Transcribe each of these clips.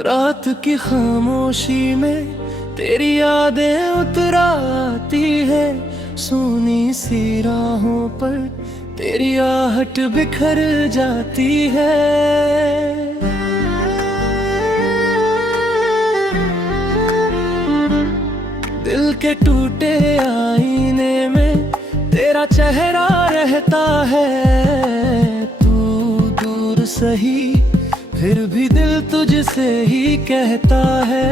रात की खामोशी में तेरी यादें उतर आती है। सोनी सी राहों पर तेरी आहट बिखर जाती है। दिल के टूटे आईने में तेरा चेहरा रहता है। तू दूर सही फिर भी दिल तुझसे ही कहता है।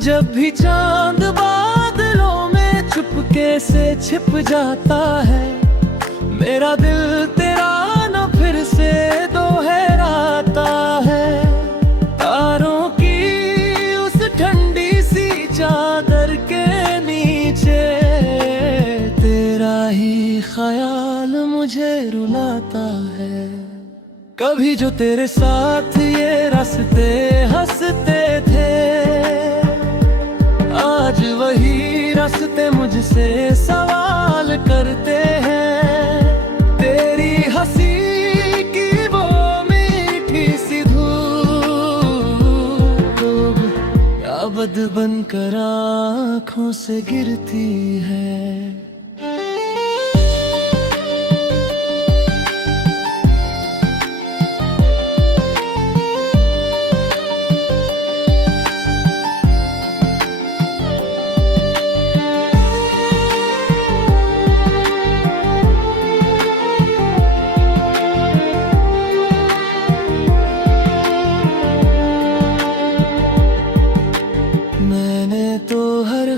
जब भी चांद बादलों में चुपके से छिप जाता है, मेरा दिल तेरा न फिर से दोहराता है। तारों की उस ठंडी सी चादर के नीचे तेरा ही ख्याल मुझे रुलाता है। कभी जो तेरे साथ ये रास्ते हंसते थे, आज वही रास्ते मुझसे सवाल करते हैं। तेरी हंसी की वो मीठी सी धूप याद बनकर आँखों से गिरती है।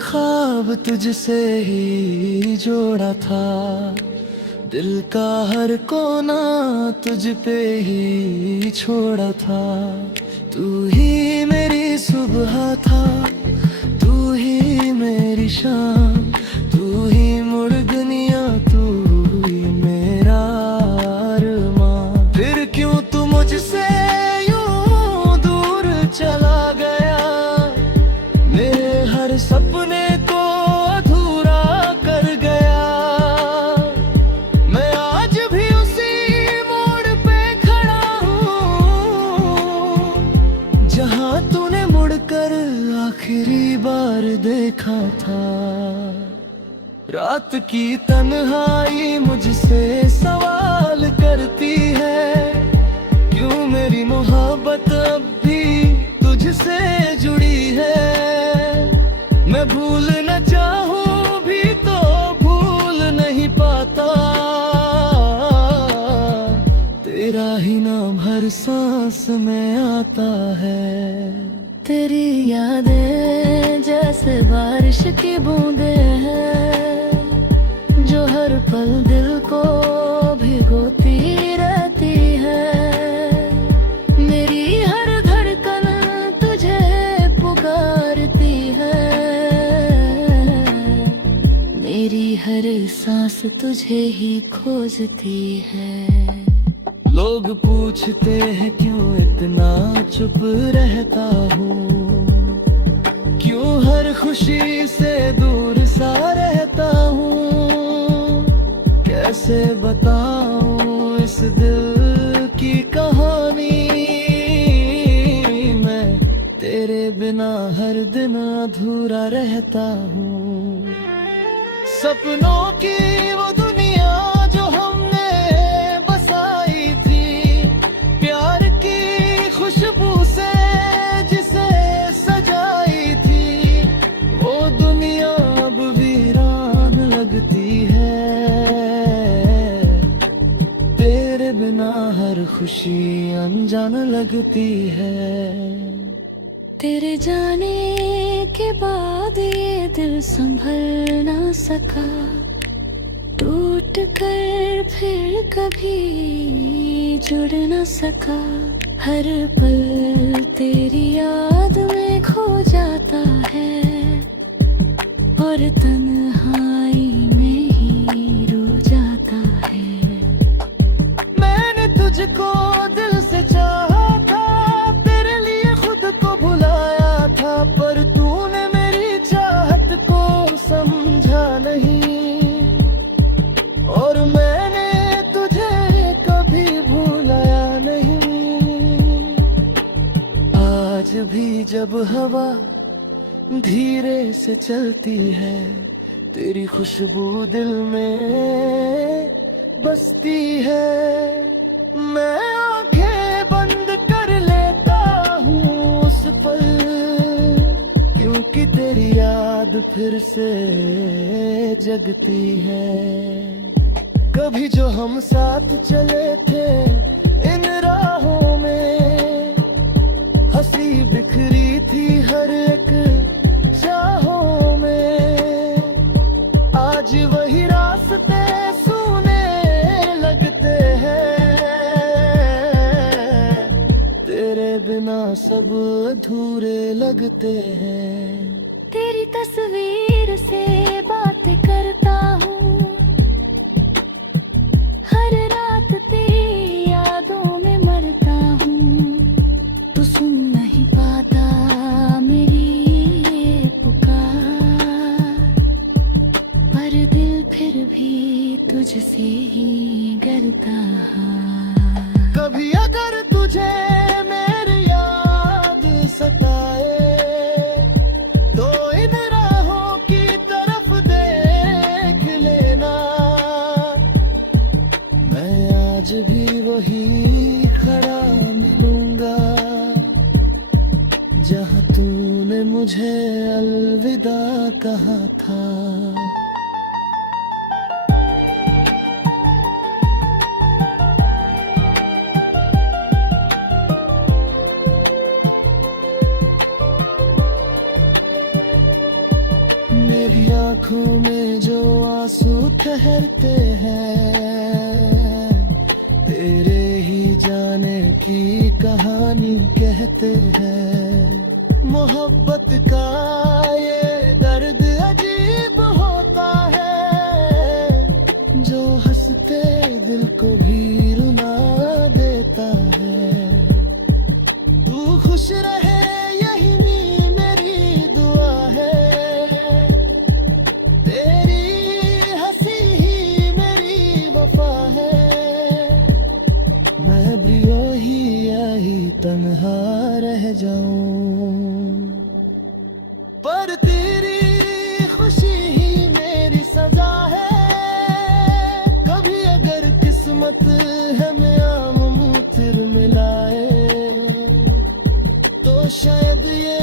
ख्वाब तुझसे ही जोड़ा था, दिल का हर कोना तुझ पे ही छोड़ा था। तू ही मेरी सुबह था, तू ही मेरी शाम, तू ही मुड़ दुनिया, तू ही मेरा अरमान। फिर क्यों तू मुझसे यूं दूर चला गया, मेरे हर सपने को अधूरा कर गया। मैं आज भी उसी मोड़ पे खड़ा हूँ, जहाँ तूने मुड़कर आखिरी बार देखा था। रात की तन्हाई मुझसे सवाल करती है, क्यों मेरी मोहब्बत अब भी तुझसे जुड़ी है। मैं भूल न चाहूं भी तो भूल नहीं पाता, तेरा ही नाम हर सांस में आता है। तेरी यादें जैसे बारिश की बूंदें हैं, जो हर पल दिल को भिगोती रहती है। मेरी हर धड़कन तुझे पुकारती है, मेरी हर सांस तुझे ही खोजती है। लोग पूछते हैं क्यों इतना चुप रहता हूँ, क्यों हर खुशी से दूर सा रहता हूँ। कैसे बताऊँ इस दिल की कहानी, मैं तेरे बिना हर दिन अधूरा रहता हूँ। सपनों की वो दुनिया जो हमने बसाई थी, प्यार की खुशबू से जिसे सजाई थी, वो दुनिया अब वीरान लगती है। तेरे बिना हर खुशी अनजान लगती है। तेरे जाने के बाद ये दिल संभल ना सका, टूट कर फिर कभी जुड़ ना सका। हर पल तेरी याद में खो जाता है, और तन्हाई में ही रो जाता है। मैंने तुझको दिल से चाहा था, तेरे लिए खुद को भुलाया था, पर तूने मेरी चाहत को समझा नहीं, और मैंने तुझे कभी भुलाया नहीं। जब हवा धीरे से चलती है, तेरी खुशबू दिल में बसती है। मैं आंखें बंद कर लेता हूँ उस पल, क्योंकि तेरी याद फिर से जगती है। कभी जो हम साथ चले थे इन राहों में, हंसी बिखरी थी हर एक चाहों में। आज वही रास्ते सूने लगते हैं, तेरे बिना सब अधूरे लगते हैं। तेरी तस्वीर से बातें करता हूँ, हर रात तेरी यादों में मरता हूँ। तू सुन नहीं पाता मेरी ये पुकार, पर दिल फिर भी तुझसे ही डरता है। कभी अगर तुझे मेरी याद सताए, तो इन राहों की तरफ देख लेना। मैं आज भी वही खड़ा मिलूंगा, जहाँ तूने मुझे अलविदा कहा था। मेरी आँखों में जो आंसू ठहरते हैं, तेरे ही जाने की कहानी कहते हैं। मोहब्बत का ये दर्द अजीब होता है, जो हंसते दिल को भी रुला देता है। तू खुश रहे यही मेरी दुआ है, तेरी हंसी ही मेरी वफा है। मैं भी वही यही तन्हा रह जाऊं, पर तेरी खुशी ही मेरी सजा है। कभी अगर किस्मत हमें आम फिर मिलाए, तो शायद ये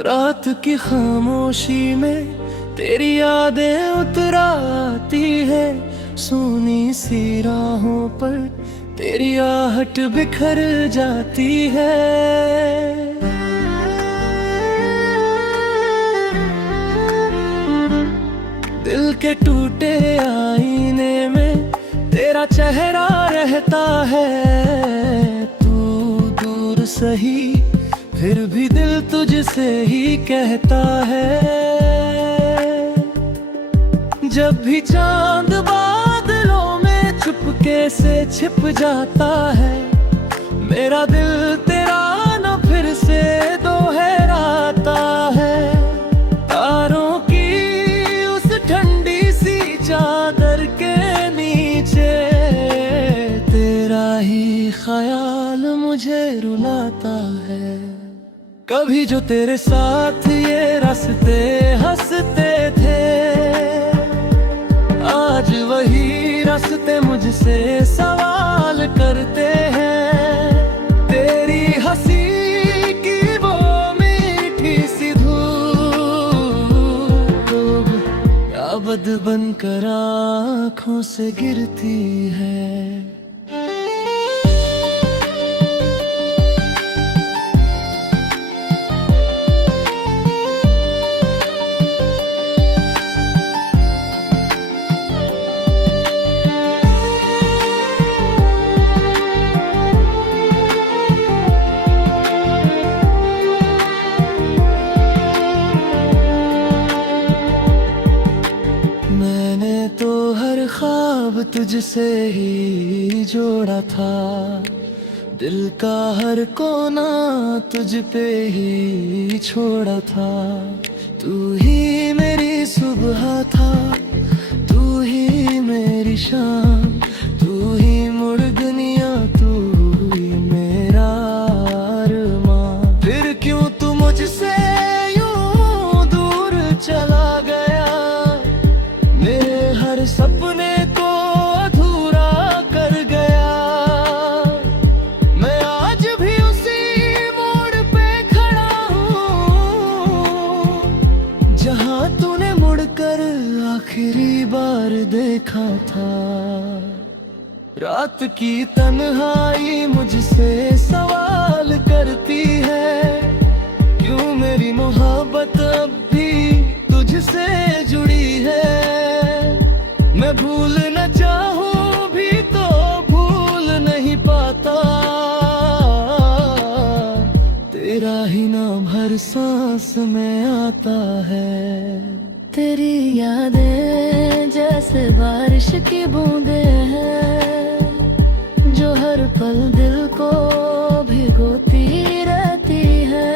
रात की खामोशी में तेरी यादें उतर आती है। सूनी सी राहों पर तेरी आहट बिखर जाती है। दिल के टूटे आईने में तेरा चेहरा रहता है। तू दूर सही फिर भी दिल तुझसे ही कहता है। जब भी चांद बादलों में चुपके से छिप जाता है, मेरा दिल तेरा न फिर से दोहराता है। तारों की उस ठंडी सी चादर के नीचे तेरा ही ख्याल मुझे रुलाता है। कभी जो तेरे साथ ये रास्ते हंसते थे, आज वही रास्ते मुझसे सवाल करते हैं। तेरी हंसी की वो मीठी सी धूप याद बनकर आँखों से गिरती है। तुझसे ही जोड़ा था, दिल का हर कोना तुझ पे ही छोड़ा था। तू ही बार देखा था। रात की तन्हाई मुझसे सवाल करती है, क्यों मेरी मोहब्बत अब भी तुझसे जुड़ी है। मैं भूल न चाहूं भी तो भूल नहीं पाता, तेरा ही नाम हर सांस में आता है। तेरी यादें जैसे बारिश की बूंदें हैं, जो हर पल दिल को भिगोती रहती है।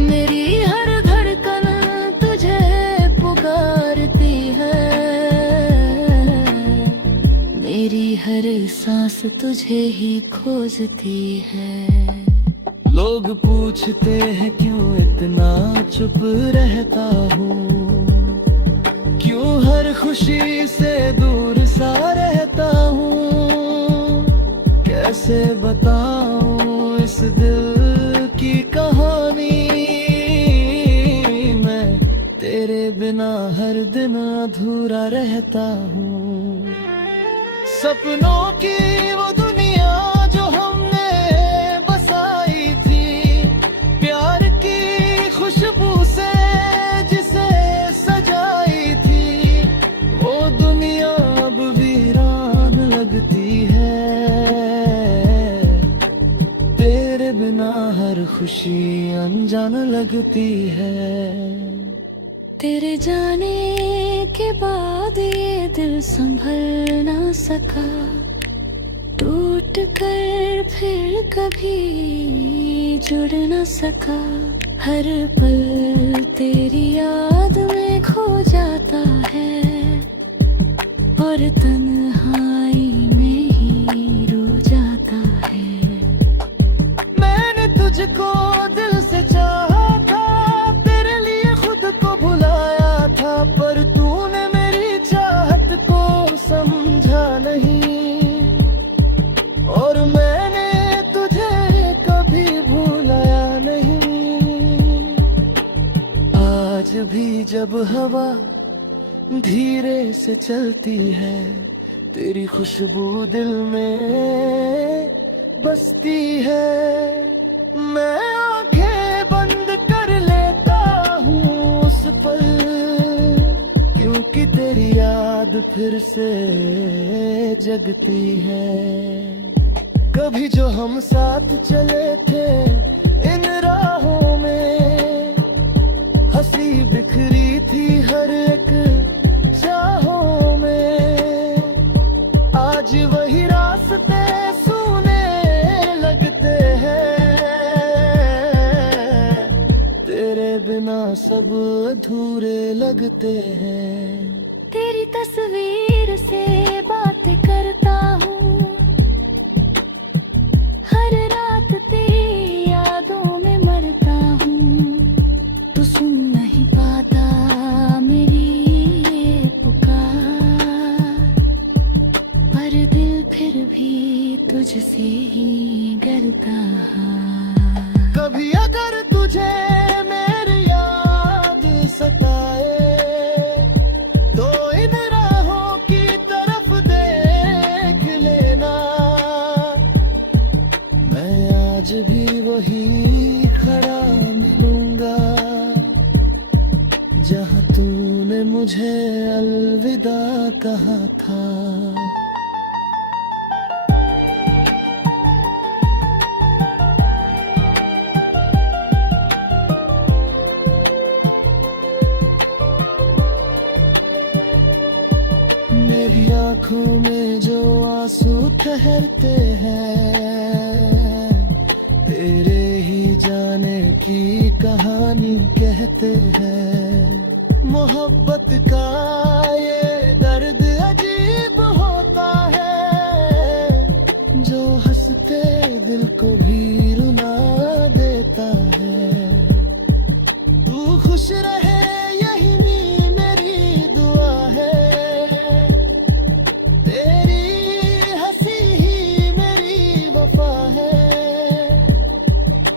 मेरी हर धड़कन तुझे पुकारती है, मेरी हर सांस तुझे ही खोजती है। लोग पूछते हैं क्यों इतना चुप रहता हूँ, क्यों हर खुशी से दूर सा रहता हूँ। कैसे बताऊँ इस दिल की कहानी, मैं तेरे बिना हर दिन अधूरा रहता हूँ। सपनों की वो दुनिया जो हमने बसाई थी, प्यार की खुशबू से जिसे सजाई थी, वो दुनिया अब वीरान लगती है। तेरे बिना हर खुशी अनजान लगती है। तेरे जाने के बाद ये दिल संभल ना सका, टूट कर फिर कभी जुड़ ना सका। हर पल तेरी याद में खो जाता है, और तन्हाई में ही रो जाता है। मैंने तुझको दिल से चाहा था, तेरे लिए खुद को भुलाया था, पर तूने मेरी चाहत को समझा नहीं, और मैंने तुझे कभी भुलाया नहीं। आज भी जब हवा धीरे से चलती है, तेरी खुशबू दिल में बसती है। मैं आंखें बंद कर लेता हूँ उस पल, क्योंकि तेरी याद फिर से जगती है। कभी जो हम साथ चले थे इन राहों में, हंसी बिखरी थी हर एक चाहों में। आज वही रास्ते सूने लगते हैं, तेरे बिना सब अधूरे लगते हैं। तेरी तस्वीर से बातें करता हूँ, हर रात तेरी यादों में मरता हूँ। तू सुन नहीं पाता मेरी ये पुकार, पर दिल फिर भी तुझसे ही डरता है। कभी अगर तुझे मेरी याद सताए, तो इन राहों की तरफ देख लेना। मैं आज भी वही खड़ा मिलूंगा, जहाँ तूने मुझे अलविदा कहा था। मेरी आँखों में जो आंसू ठहरते हैं, तेरे ही जाने की कहानी कहते हैं। मोहब्बत का ये दर्द अजीब होता है, जो हंसते दिल को भी रुला देता है। तू खुश रहे यही मेरी दुआ है, तेरी हंसी ही मेरी वफा है।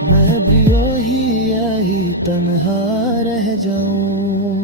मैं भी वही यही तन्हा रह जाऊं।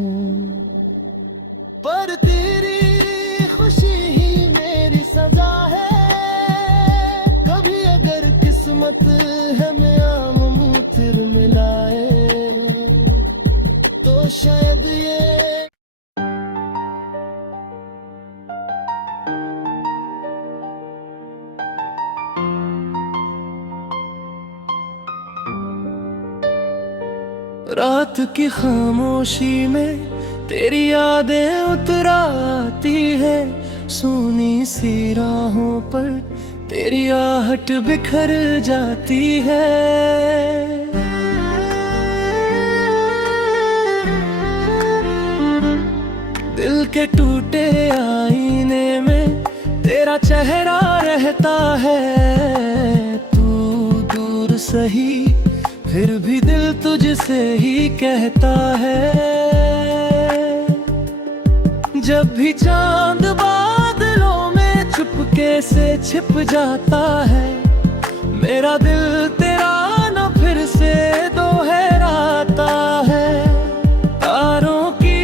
रात की खामोशी में तेरी यादें उतर आती है, सुनी सी राहों पर तेरी आहट बिखर जाती है। दिल के टूटे आईने में तेरा चेहरा रहता है, तू दूर सही फिर भी दिल तुझसे ही कहता है। जब भी चांद बादलों में चुपके से छिप जाता है, मेरा दिल तेरा न फिर से दोहराता है। तारों की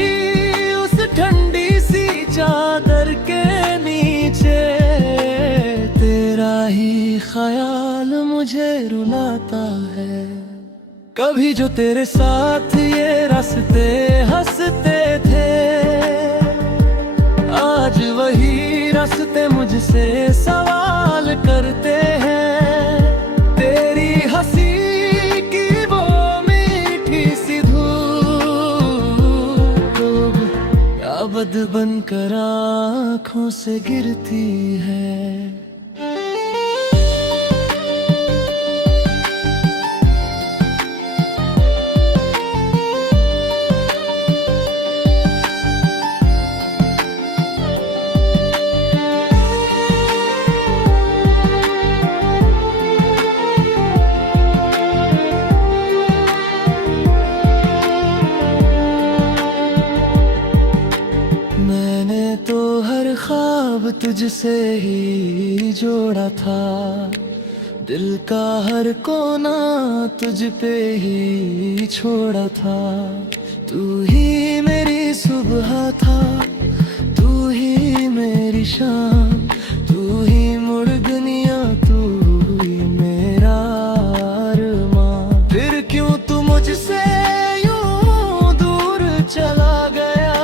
उस ठंडी सी चादर के नीचे तेरा ही ख्याल मुझे रुलाता है। कभी जो तेरे साथ ये रास्ते हंसते थे, आज वही रास्ते मुझसे सवाल करते हैं। तेरी हंसी की वो मीठी सी धूप याद बनकर आँखों से गिरती है। ख्वाब तुझसे ही जोड़ा था, दिल का हर कोना तुझ पे ही छोड़ा था। तू ही मेरी सुबह था, तू ही मेरी शाम, तू ही मुड़ दुनिया, तू ही मेरा अरमान। फिर क्यों तू मुझसे यूं दूर चला गया,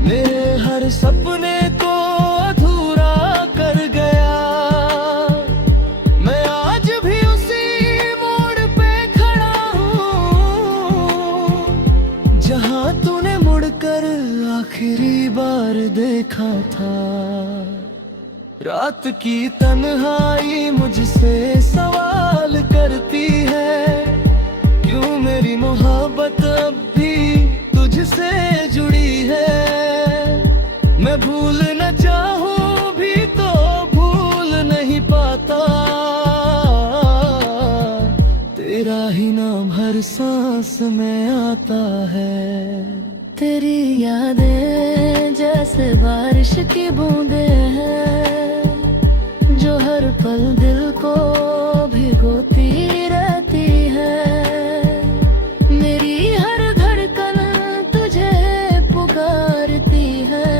मेरे हर सपने को अधूरा कर गया। मैं आज भी उसी मोड़ पे खड़ा हूँ, जहाँ तूने मुड़कर आखिरी बार देखा था। रात की तन्हाई मुझसे सवाल करती है, क्यों मेरी मोहब्बत अब भी तुझसे जुड़ी है। मैं भूल न चाहूं भी तो भूल नहीं पाता, तेरा ही नाम हर सांस में आता है। तेरी यादें जैसे बारिश की बूंदें हैं, जो हर पल दिल को भिगोती रहती है। मेरी हर धड़कन तुझे पुकारती है,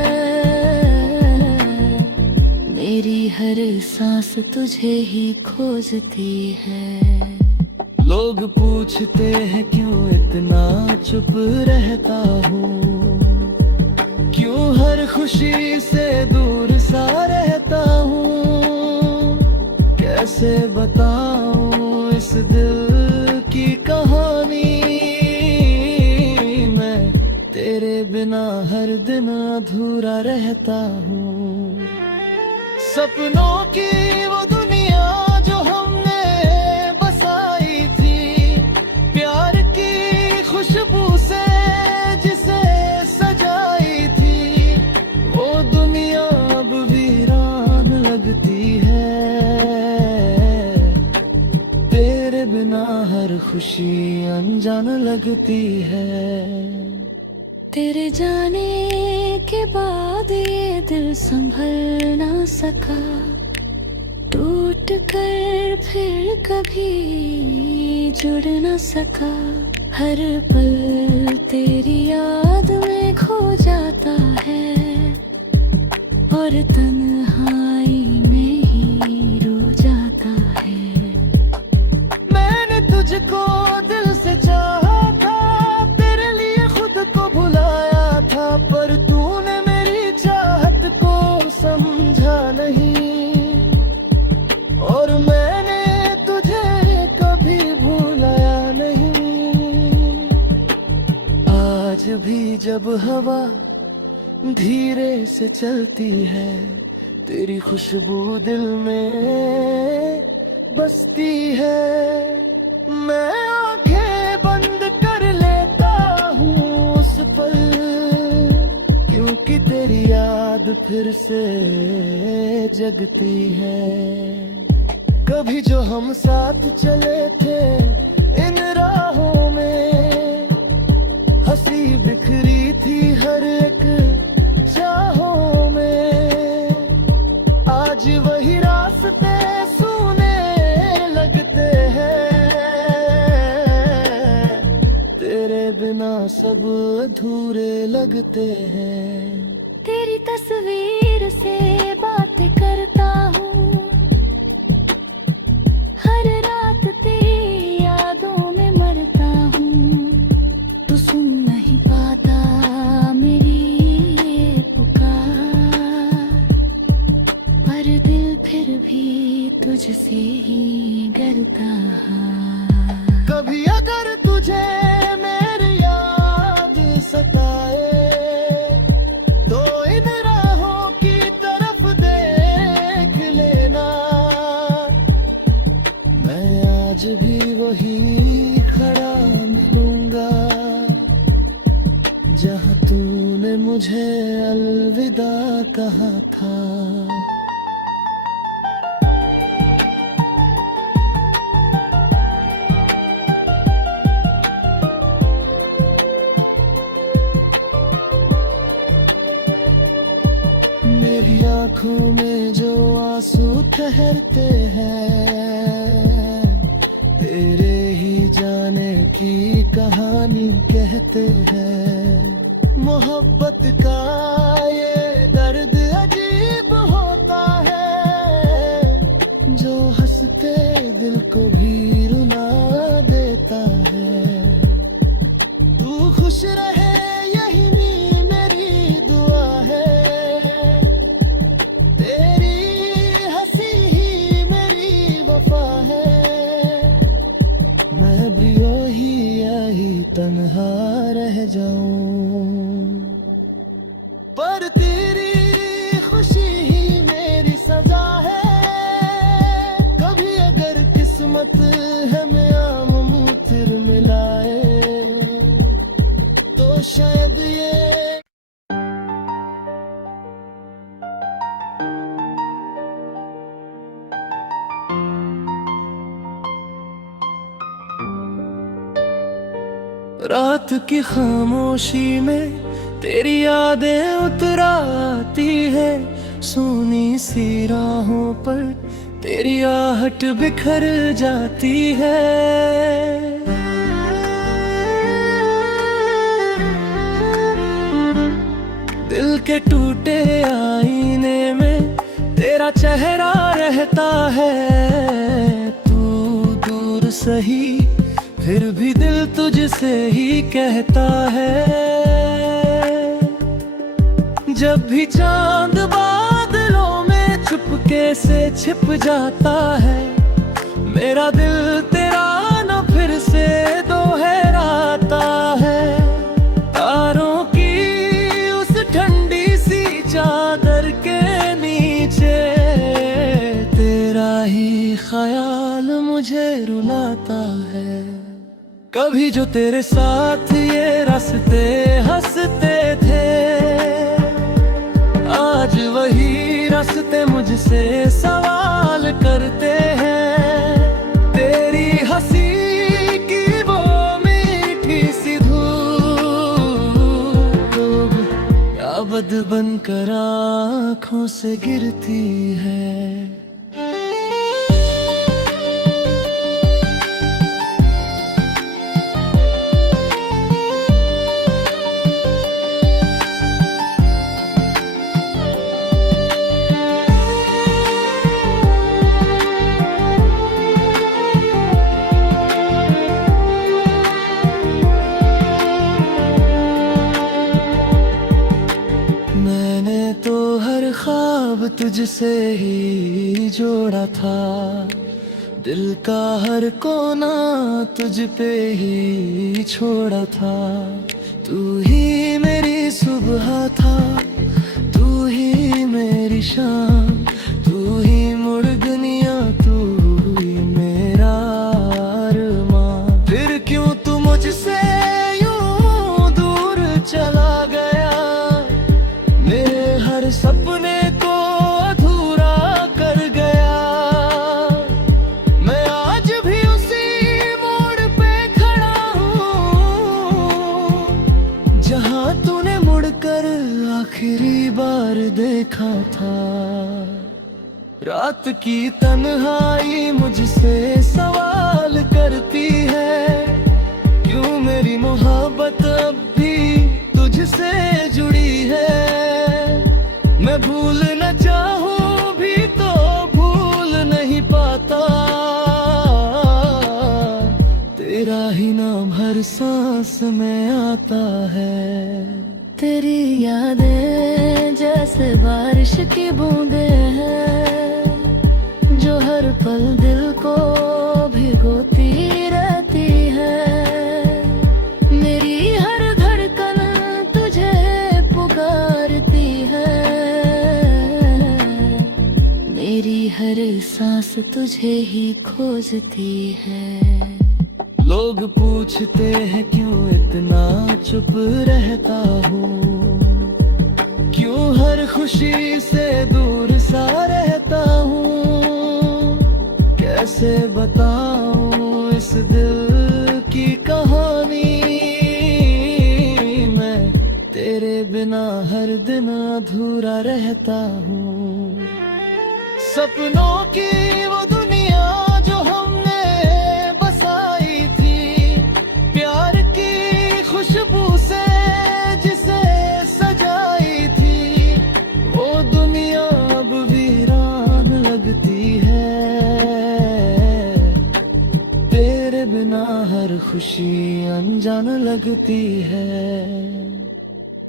मेरी हर सांस तुझे ही खोजती है। लोग पूछते हैं क्यों इतना चुप रहता हूँ, क्यों हर खुशी से दूर सा रहता हूँ। कैसे बताऊँ इस दिल की कहानी, मैं तेरे बिना हर दिन अधूरा रहता हूँ। सपनों की वो दुनिया जो हमने बसाई थी, प्यार की खुशबू से जिसे सजाई थी, वो दुनिया अब वीरान लगती है। तेरे बिना हर खुशी अनजान लगती है। तेरे जाने के बाद ये दिल संभल ना सका, टूट कर फिर कभी जुड़ ना सका। हर पल तेरी याद में खो जाता है, और तन्हाई में ही रो जाता है। मैंने तुझको दिल से चाहा था, तेरे लिए खुद को भुलाया था, पर तूने मेरी चाहत को समझा नहीं, और मैंने तुझे कभी भुलाया नहीं। जब हवा धीरे से चलती है, तेरी खुशबू दिल में बसती है। मैं आंखें बंद कर लेता हूँ उस पल, क्योंकि तेरी याद फिर से जगती है। कभी जो हम साथ चले थे इन राहों में, हंसी बिखरी थी हर एक चाहों में। आज वही रास्ते सूने लगते हैं, तेरे बिना सब अधूरे लगते हैं। तेरी तस्वीर से बातें करता हूँ, हर रात तेरी यादों में मरता हूँ। तू सुन नहीं पाता मेरी ये पुकार, पर दिल फिर भी तुझसे ही डरता है। कभी अगर तुझे मेरी याद सताए, तो इन राहों की तरफ देख लेना। मैं आज भी वही खड़ा मिलूंगा, जहाँ तूने मुझे अलविदा कहा था। मेरी आंखों में जो आंसू ठहरते हैं, तेरे ही जाने की कहानी कहते हैं। मोहब्बत का ये दर्द अजीब होता है, जो हंसते दिल को भी रुला देता है। तू खुश रहे यही मेरी दुआ है, तेरी हंसी ही मेरी वफा है। मैं भी वही यही तन्हा रह जाऊं, पर तेरी खुशी ही मेरी सजा है। कभी अगर किस्मत हमें आम फिर मिलाए, तो शायद ये रात की खामोशी में तेरी यादें उतर आती है। सूनी सी राहों पर तेरी आहट बिखर जाती है। दिल के टूटे आईने में तेरा चेहरा रहता है। तू दूर सही फिर भी दिल तुझसे ही कहता है। जब भी चांद बादलों में चुपके से छिप जाता है, मेरा दिल तेरा न फिर से दोहराता है। तारों की उस ठंडी सी चादर के नीचे तेरा ही ख्याल मुझे रुलाता है। कभी जो तेरे साथ ये रास्ते हंसते थे, आज वही रास्ते मुझसे सवाल करते हैं। तेरी हंसी की वो मीठी सी धूप याद बनकर आँखों से गिरती है। तुझसे ही जोड़ा था, दिल का हर कोना तुझ पे ही छोड़ा था। तू ही आखिरी बार देखा था। रात की तन्हाई मुझसे सवाल करती है, क्यों मेरी मोहब्बत अब भी तुझसे जुड़ी है। मैं भूल न चाहूं भी तो भूल नहीं पाता, तेरा ही नाम हर सांस में आता है। तेरी यादें जैसे बारिश की बूंदें हैं, जो हर पल दिल को भिगोती रहती है। मेरी हर धड़कन तुझे पुकारती है, मेरी हर सांस तुझे ही खोजती है। लोग पूछते हैं क्यों इतना चुप रहता हूँ, क्यों हर खुशी से दूर सा रहता हूँ। कैसे बताऊँ इस दिल की कहानी, मैं तेरे बिना हर दिन अधूरा रहता हूँ। सपनों की वो दुनिया जो हमने बसाई थी, प्यार की खुशबू से जिसे सजाई थी, वो दुनिया अब वीरान लगती है। तेरे बिना हर खुशी अनजान लगती है।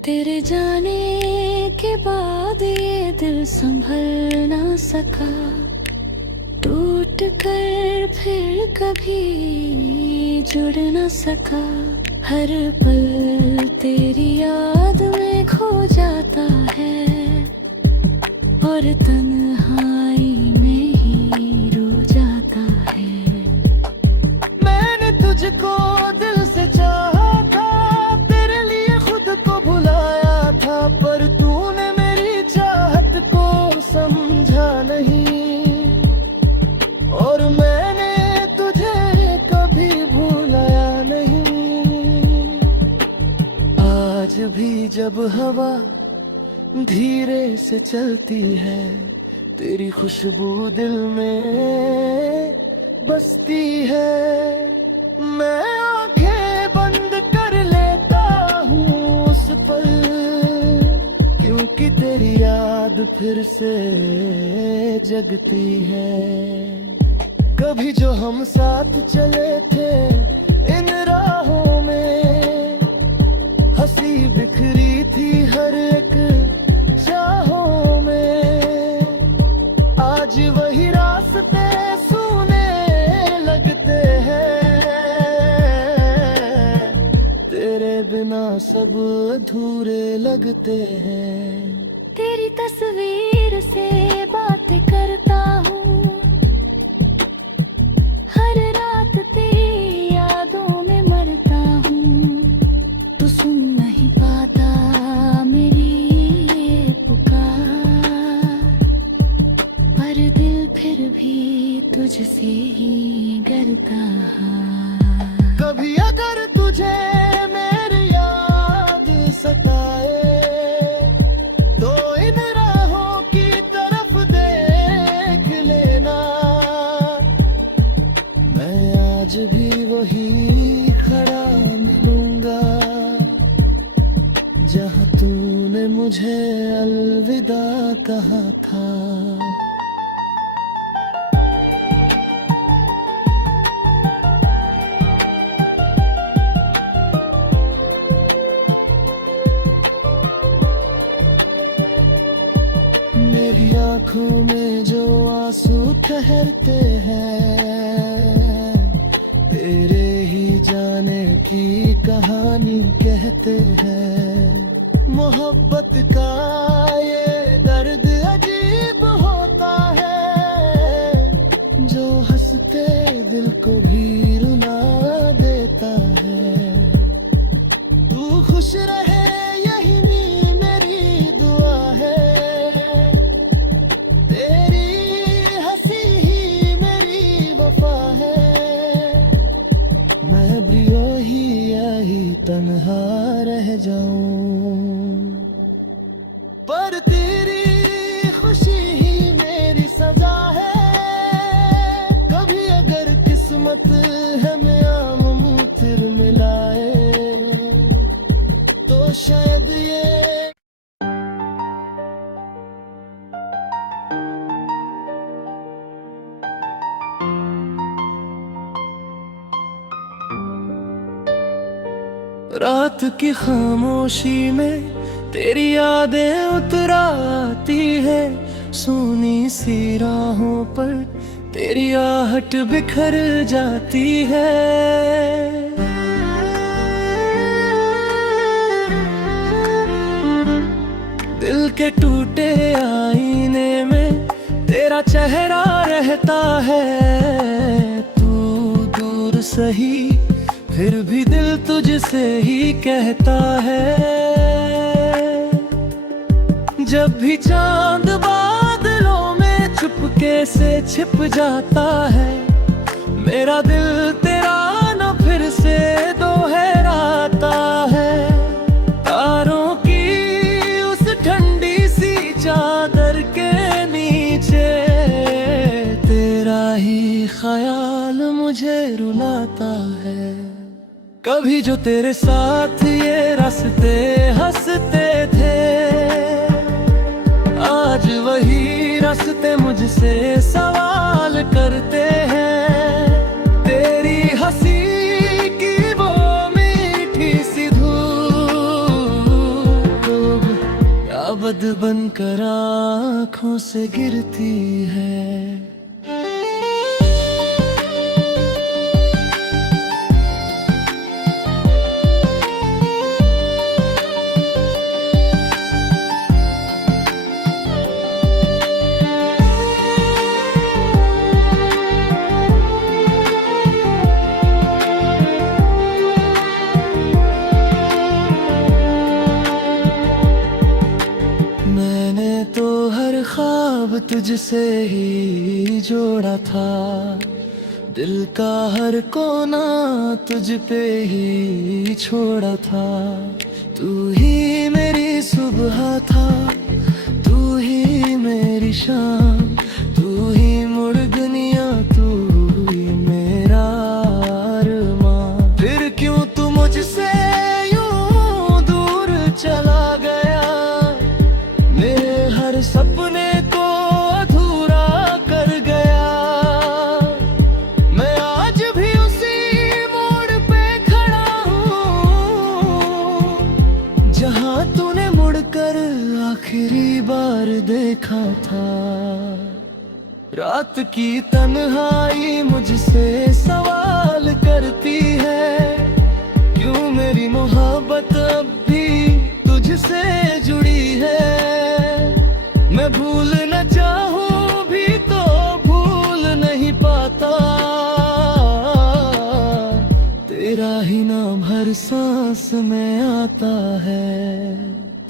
तेरे जाने के बाद ये दिल संभल ना सका, टूट कर फिर कभी जुड़ ना सका। हर पल तेरी याद में खो जाता है, और तन्हाई में ही रो जाता है। मैंने तुझको दिल से चाहा था, तेरे लिए खुद को भुलाया था, पर तूने मेरी चाहत को समझा नहीं, और मैंने तुझे कभी भुलाया नहीं। आज भी जब हवा धीरे से चलती है, तेरी खुशबू दिल में बसती है। मैं आंखें बंद कर लेता हूँ उस पल, क्योंकि तेरी याद फिर से जगती है। कभी जो हम साथ चले थे इन राहों में, हंसी बिखरी थी हर एक चाहों में। आज वही रास्ते सूने लगते हैं, तेरे बिना सब अधूरे लगते हैं। तेरी तस्वीर से बातें करता हूँ, हर रात तेरी यादों में मरता हूँ। तू सुन नहीं पाता मेरी ये पुकार, पर दिल फिर भी तुझसे ही डरता है। कभी अगर तुझे मेरी याद सताए, तो इन राहों की तरफ देख लेना। मैं आज भी वही खड़ा मिलूंगा, जहाँ तूने मुझे अलविदा कहा था। मेरी आँखों में जो आंसू ठहरते हैं, तेरे ही जाने की कहानी कहते हैं। मोहब्बत का ये दर्द अजीब होता है, जो हंसते दिल को भी रुला देता है। तू खुश रहे यही मेरी दुआ है, तेरी हंसी ही मेरी वफा है। मैं भी यही तन्हा रह जाऊं। रात की खामोशी में तेरी यादें उतर आती है, सुनी सी राहों पर तेरी आहट बिखर जाती है। दिल के टूटे आईने में तेरा चेहरा रहता है, तू दूर सही फिर भी दिल तुझसे ही कहता है। जब भी चांद बादलों में चुपके से छिप जाता है, मेरा दिल तेरा न फिर से दोहराता है। तारों की उस ठंडी सी चादर के नीचे तेरा ही ख्याल मुझे रुलाता है। कभी जो तेरे साथ ये रास्ते हंसते थे, आज वही रास्ते मुझसे सवाल करते हैं। तेरी हंसी की वो मीठी सी धूप याद बनकर आँखों से गिरती है। ख्वाब तुझसे ही जोड़ा था, दिल का हर कोना तुझ पे ही छोड़ा था। तू ही मेरी सुबह था, तू ही मेरी शाम, तू ही मुड़ दुनिया, तू ही मेरा अरमान। फिर क्यों तू मुझसे यूं दूर चला गया, मेरे हर सपने को अधूरा कर गया। मैं आज भी उसी मोड़ पे खड़ा हूँ, जहाँ तूने मुड़कर आखिरी बार देखा था। रात की तन्हाई मुझसे सवाल करती है, क्यों मेरी मोहब्बत अब भी तुझसे जुड़ी है। मैं भूल न चाहूं भी तो भूल नहीं पाता, तेरा ही नाम हर सांस में आता है।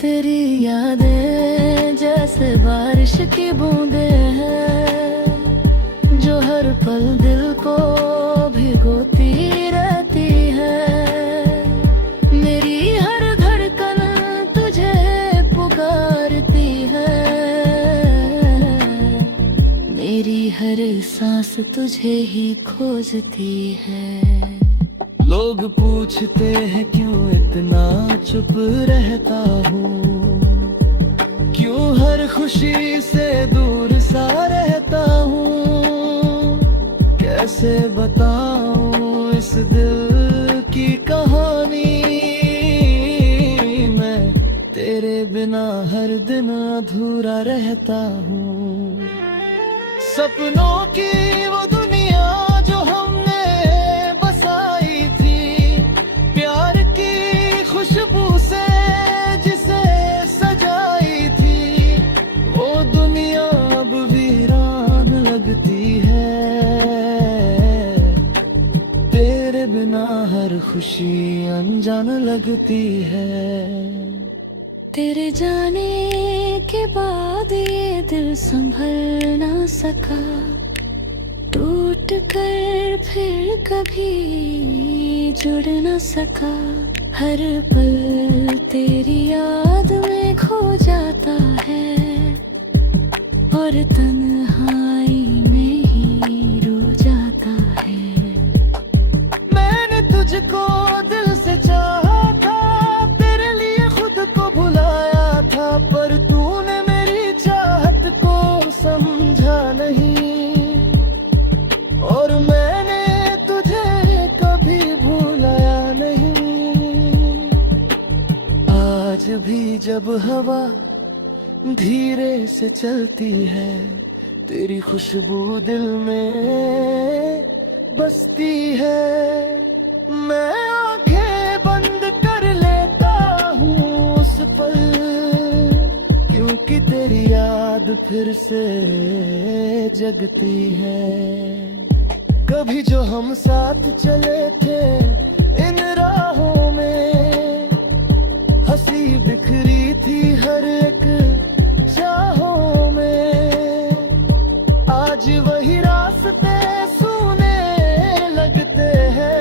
तेरी यादें जैसे बारिश की बूंदें हैं, जो हर पल दिल को भिगोती रहती है। मेरी हर धड़कन तुझे पुकारती है, मेरी हर सांस तुझे ही खोजती है। लोग पूछते हैं क्यों इतना चुप रहता हूँ, क्यों हर खुशी से दूर सा रहता हूँ। कैसे बताऊँ इस दिल की कहानी, मैं तेरे बिना हर दिन अधूरा रहता हूँ। सपनों की वो दुनिया जो हमने बसाई थी, प्यार की खुशबू से जिसे सजाई थी, वो दुनिया अब वीरान लगती है। तेरे बिना हर खुशी अनजान लगती है। तेरे जाने के बाद ये दिल संभल ना सका, टूट कर फिर कभी जुड़ ना सका। हर पल तेरी याद में खो जाता है, और तन्हाई में ही रो जाता है। मैंने तुझको दिल से चाहा था, तेरे लिए खुद को भुलाया था, पर तूने मेरी चाहत को समझा नहीं, और मैंने तुझे कभी भुलाया नहीं। जब हवा धीरे से चलती है, तेरी खुशबू दिल में बसती है। मैं आंखें बंद कर लेता हूँ उस पल, क्योंकि तेरी याद फिर से जगती है। कभी जो हम साथ चले थे इन राहों में, हंसी बिखरी थी हर एक चाहों में। आज वही रास्ते सूने लगते हैं,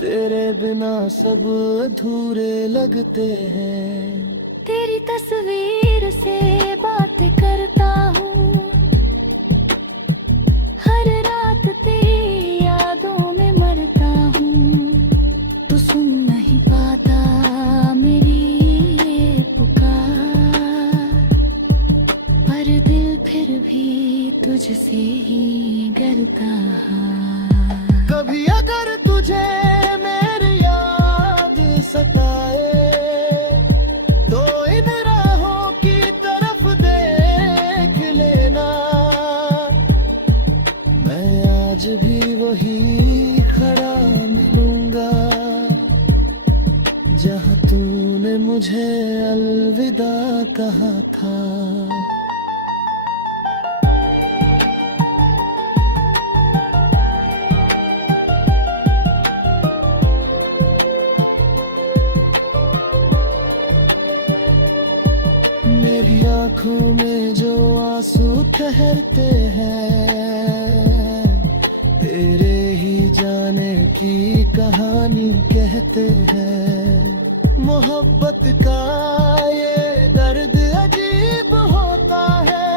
तेरे बिना सब अधूरे लगते हैं। तेरी तस्वीर से बातें करता हूँ, हर रात तेरी यादों में मरता हूँ। तू सुन नहीं पाता मेरी ये पुकार, पर दिल फिर भी तुझसे ही डरता है। कभी अगर तुझे मेरी याद सताए, तो इन राहों की तरफ देख लेना। मैं आज भी वही खड़ा मिलूंगा, जहाँ तूने मुझे अलविदा कहा था। मेरी आंखों में जो आंसू ठहरते हैं, तेरे ही जाने की कहानी कहते हैं। मोहब्बत का ये दर्द अजीब होता है,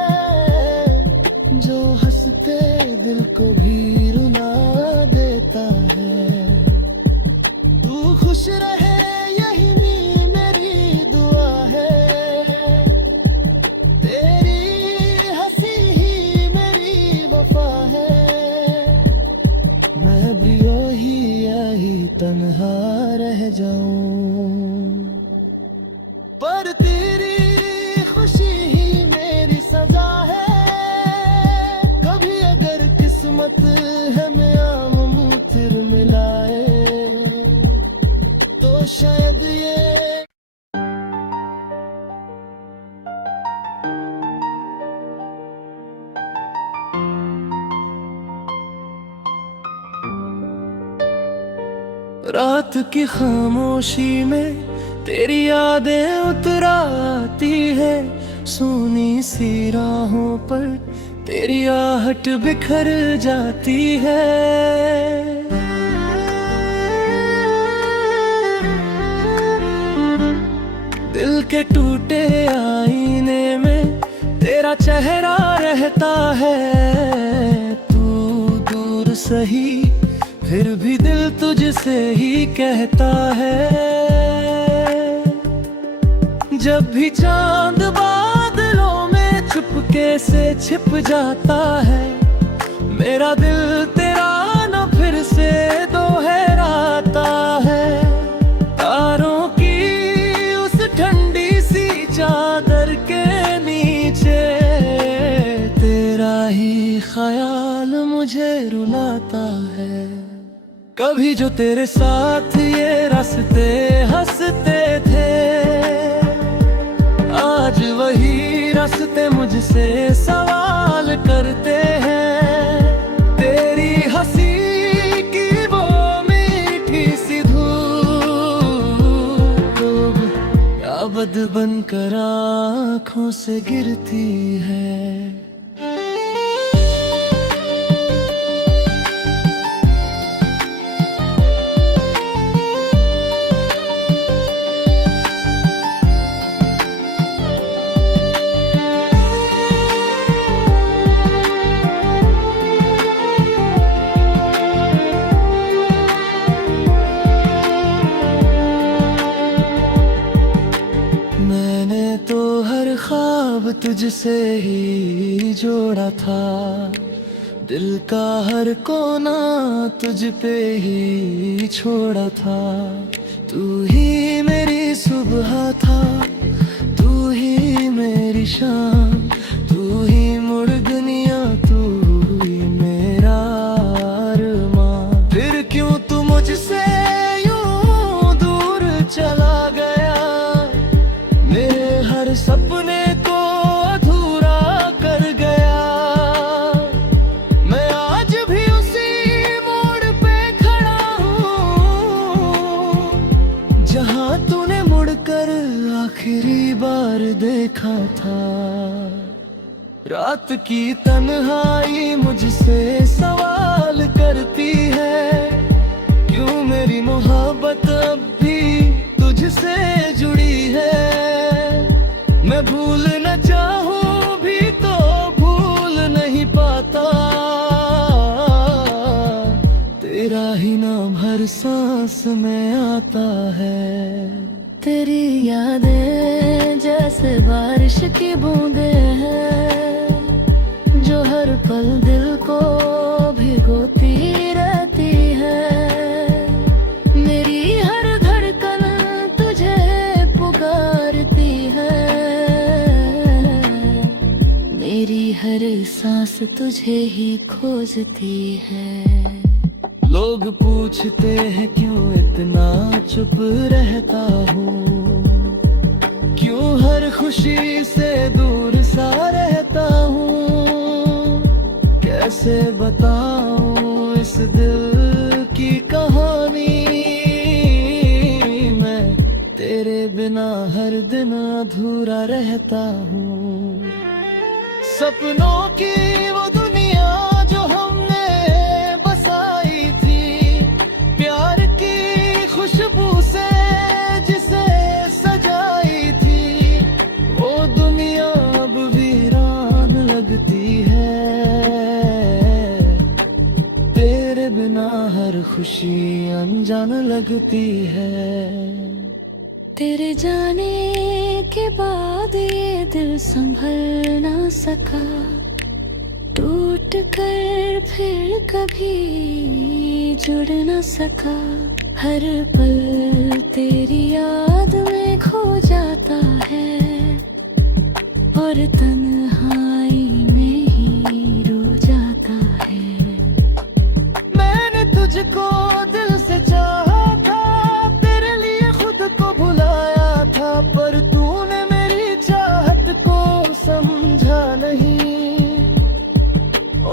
जो हंसते दिल को भी रुला देता है। तू खुश रहे यही मेरी दुआ है, तेरी हंसी ही मेरी वफा है। मैं भी वही यही तन्हा रह जाऊं, पर तेरी खुशी ही मेरी सजा है। कभी अगर किस्मत हमें आम फिर मिलाए, तो शायद ये रात की खामोशी में तेरी यादें उतर आती है। सूनी सी राहों पर तेरी आहट बिखर जाती है। दिल के टूटे आईने में तेरा चेहरा रहता है। तू दूर सही फिर भी दिल तुझसे ही कहता है। जब भी चांद बादलों में चुपके से छिप जाता है, मेरा दिल तेरा न फिर से दोहराता है। तारों की उस ठंडी सी चादर के नीचे तेरा ही ख्याल मुझे रुलाता है। कभी जो तेरे साथ ये रास्ते हंसते थे, आज वही रास्ते मुझसे सवाल करते हैं। तेरी हंसी की वो मीठी सी धूप याद बनकर आँखों से गिरती है। तुझसे ही जोड़ा था, दिल का हर कोना तुझ पे ही छोड़ा था। तू ही बार देखा था। रात की तन्हाई मुझसे सवाल करती है, क्यों मेरी मोहब्बत अब भी तुझसे जुड़ी है। मैं भूल न चाहूं भी तो भूल नहीं पाता, तेरा ही नाम हर सांस में आता है। तेरी यादें जैसे बारिश की बूंदें हैं, जो हर पल दिल को भिगोती रहती है। मेरी हर धड़कन तुझे पुकारती है, मेरी हर सांस तुझे ही खोजती है। लोग पूछते हैं क्यों इतना चुप रहता हूँ, क्यों हर खुशी से दूर सा रहता हूँ। कैसे बताऊँ इस दिल की कहानी, मैं तेरे बिना हर दिन अधूरा रहता हूँ। सपनों की वो दुनिया जो हमने बसाई थी, प्यार की खुशबू से जिसे सजाई थी, वो दुनिया अब वीरान लगती है। तेरे बिना हर खुशी अनजान लगती है। तेरे जाने के बाद ये दिल संभल ना सका, टूट कर फिर कभी जुड़ ना सका। हर पल तेरी याद में खो जाता है, और तन्हाई में ही रो जाता है। मैंने तुझको दिल से चाहा था, तेरे लिए खुद को भुलाया था, पर तूने मेरी चाहत को समझा नहीं,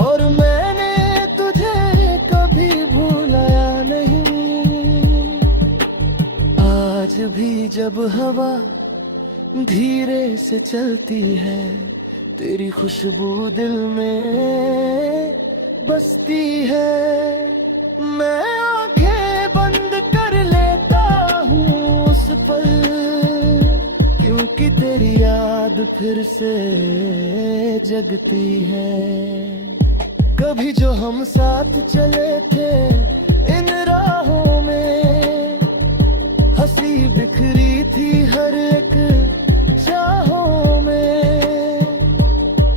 और मैंने तुझे कभी भुलाया नहीं। आज भी जब हवा धीरे से चलती है, तेरी खुशबू दिल में बसती है। मैं आंखें बंद कर लेता हूँ उस पल, क्योंकि तेरी याद फिर से जगती है। कभी जो हम साथ चले थे इन राहों में, हंसी बिखरी थी हर एक चाहों में।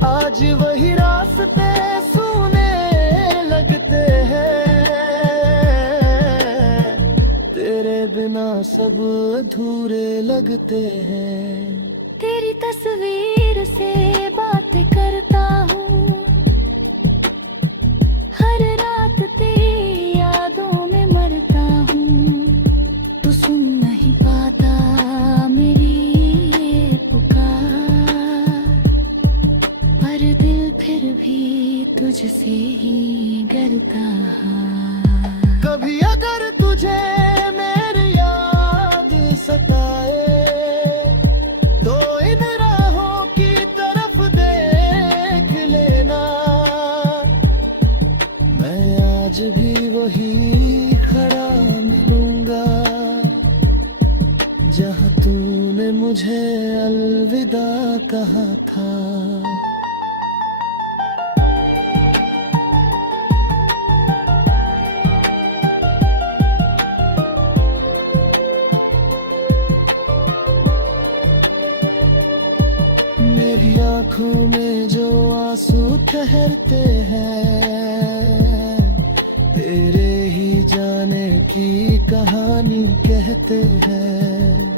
आज वही रास्ते सूने लगते हैं, तेरे बिना सब अधूरे लगते हैं। तेरी तस्वीर से बातें करता हूँ, हर रात तेरी यादों में मरता हूँ। तू सुन नहीं पाता मेरी ये पुकार, पर दिल फिर भी तुझसे ही डरता है। कभी अगर तुझे मेरी याद सताए, तो इन राहों की तरफ देख लेना। मैं आज भी वही खड़ा मिलूंगा, जहाँ तूने मुझे अलविदा कहा था। मेरी आँखों में जो आंसू ठहरते हैं, तेरे ही जाने की कहानी कहते हैं।